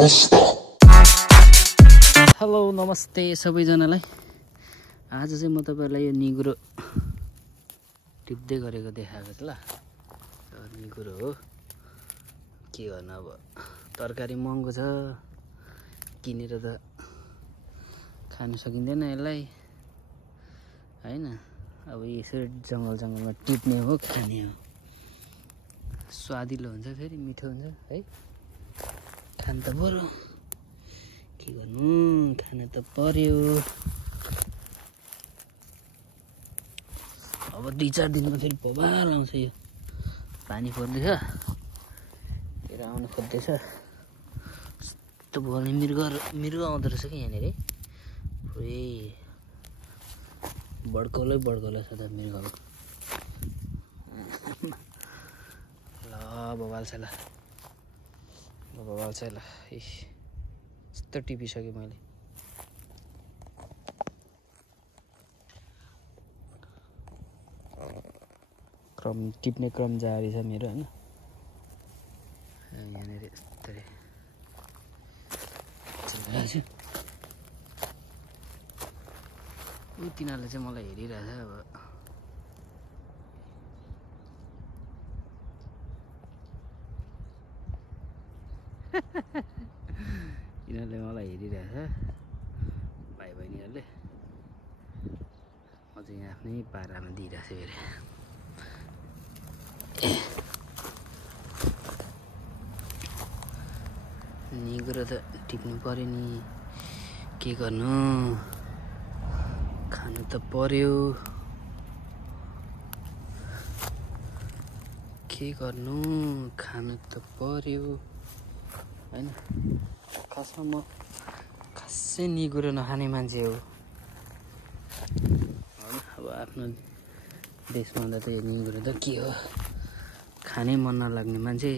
Hello नमस्ते सबैजनालाई। आज चाहिँ म तपाईहरुलाई यो निगुरो टिप्दै गरेको देखाएको छु ल। निगुरो हो, के गर्नु अब, तरकारी महँगो छ, किनेर त खान सकिँदैन यसलाई हैन। अब यसरी जंगलमा टिप्ने हो, खाने हो। स्वादिलो हुन्छ, फेरि मिठो हुन्छ है। खान त पर्यो, के गर्नु, खान त पर्यो। अब 2-4 दिनमा फेरि बबाल आउँछ। यो पानी पर्दैछ, फेरि आउनु खोज्दैछ। यस्तो बोल्ने मृग आउँदो रहेछ कि यहाँनिर है। पुरै बड्कौलै छ त मृगको। ल बबाल छ ल, बबाल छ ल। यस्तो टिपिसकेँ मैले। टिप्ने क्रम जारी छ मेरो हैन। यहाँनिर यस्तै चलिरहेछ। तिनीहरूले चाहिँ मलाई हेरिरहेछ अब। यिनीहरूले मलाई हेरिरहेछ, भाइ बहिनीहरूले। म चाहिँ यहाँ आफ्नै पारामा दिइरहेको छु फेरि। निगुरो त टिप्नु पर्यो नि, के गर्नु, खानु त पर्यो, के गर्नु, खानु त पर्यो हैन। खासमा म खासै निगुरो नखाने मान्छे हो। अब आफ्नो देशमा त यो निगुरो त के हो, खानै मन नलाग्ने मान्छे।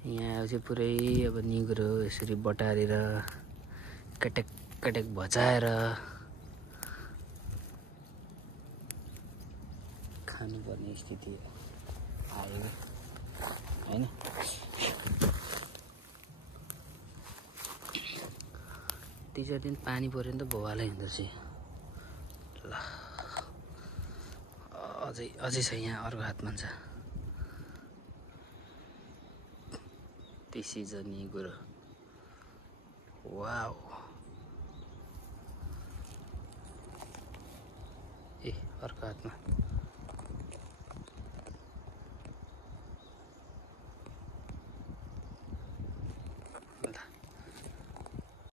यहाँ चाहिँ पुरै अब निगुरो यसरी बटारेर कटेक कटेक भचाएर खानुपर्ने स्थिति आयो हैन। 2-4 दिन पानी पर्यो नि त बवालै हुन्छ। ल अझै छ यहाँ, अर्को हातमा छ। This is a निगुरो। वाउ, ए अर्को हातमा।